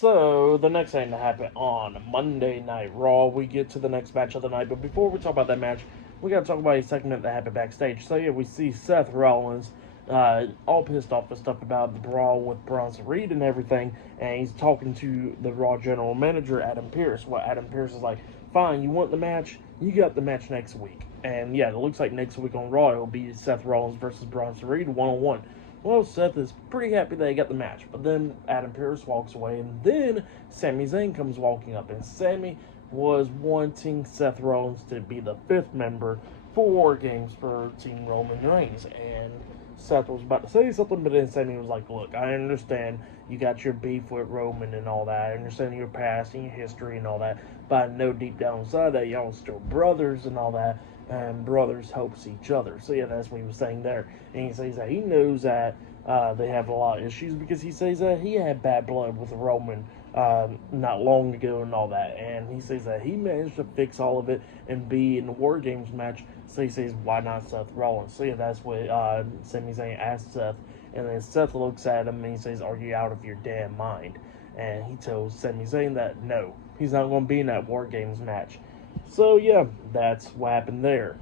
So, the next thing to happen on Monday Night Raw, we get to the next match of the night. But before we talk about that match, we got to talk about a segment that happened backstage. So, yeah, we see Seth Rollins all pissed off and stuff about the brawl with Bronson Reed and everything. And he's talking to the Raw general manager, Adam Pearce. Well, Adam Pearce is like, fine, you want the match? You got the match next week. And yeah, it looks like next week on Raw, it'll be Seth Rollins versus Bronson Reed one-on-one. Well, Seth is pretty happy they got the match, but then Adam Pearce walks away, and then Sami Zayn comes walking up, and Sami was wanting Seth Rollins to be the fifth member for War Games for Team Roman Reigns, and Seth was about to say something, but then Sami was like, look, I understand you got your beef with Roman and all that, I understand your past and your history and all that, but I know deep down inside that y'all are still brothers and all that, and brothers helps each other. So yeah, that's what he was saying there. And he says that he knows that they have a lot of issues because he says that he had bad blood with Roman not long ago and all that. And he says that he managed to fix all of it and be in the War Games match. So he says, why not Seth Rollins? So yeah, that's what Sami Zayn asked Seth. And then Seth looks at him and he says, are you out of your damn mind? And he tells Sami Zayn that no, he's not going to be in that War Games match. So yeah, that's what happened there.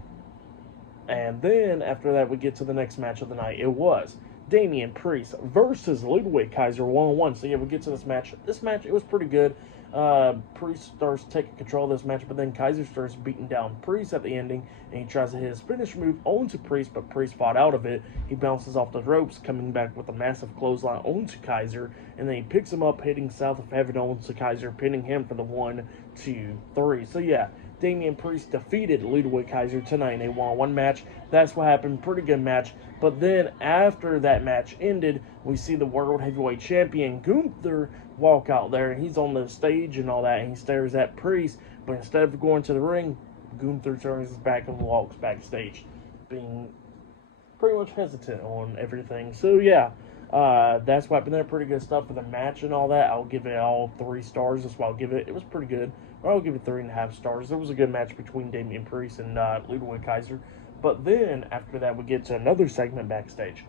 And then after that, we get to the next match of the night. It was Damian Priest versus Ludwig Kaiser 1-on-1. So yeah, we get to this match. This match, it was pretty good. Priest starts taking control of this match, but then Kaiser starts beating down Priest at the ending, and he tries to hit his finish move onto Priest, but Priest fought out of it. He bounces off the ropes, coming back with a massive clothesline onto Kaiser, and then he picks him up, hitting South of Heaven onto Kaiser, pinning him for the 1, 2, 3. So yeah, Damian Priest defeated Ludwig Kaiser tonight in a one-on-one match. That's what happened. Pretty good match. But then after that match ended, we see the World Heavyweight Champion Gunther walk out there, and he's on the stage and all that, and he stares at Priest. But instead of going to the ring, Gunther turns his back and walks backstage, being pretty much hesitant on everything. So yeah, that's what happened there. Pretty good stuff for the match and all that. I'll give it all 3 stars. That's what I'll give it. It was pretty good. Or I'll give it 3.5 stars. There was a good match between Damian Priest and Ludwig Kaiser. But then after that, we get to another segment backstage.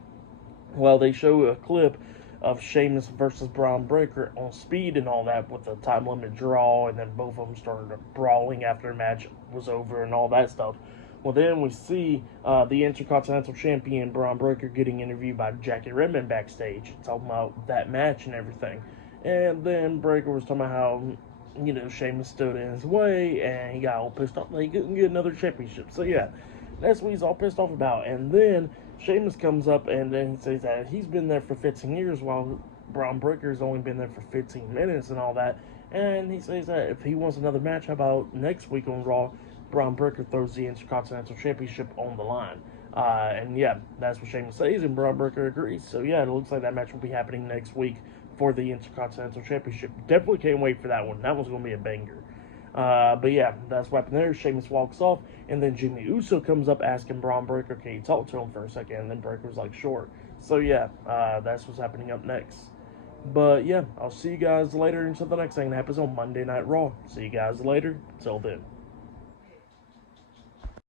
Well, they show a clip of Sheamus versus Braun Breaker on Speed and all that with the time limit draw, and then both of them started brawling after the match was over and all that stuff. Well, then we see the Intercontinental Champion Braun Breaker getting interviewed by Jackie Redmond backstage, talking about that match and everything. And then Breaker was talking about how, you know, Sheamus stood in his way, and he got all pissed off that he couldn't get another championship. So yeah, that's what he's all pissed off about. And then Sheamus comes up and then he says that he's been there for 15 years while Braun Breaker's only been there for 15 minutes and all that. And he says that if he wants another match, how about next week on Raw, Braun Breaker throws the Intercontinental Championship on the line. And yeah, that's what Sheamus says, and Braun Breaker agrees. So yeah, it looks like that match will be happening next week for the Intercontinental Championship. Definitely can't wait for that one. That one's going to be a banger. But yeah, that's what happened there. Sheamus walks off, and then Jimmy Uso comes up asking Braun Breaker, can you talk to him for a second? And then Breaker was like, sure. So yeah, that's what's happening up next. But yeah, I'll see you guys later until the next thing that happens on Monday Night Raw. See you guys later. Till then.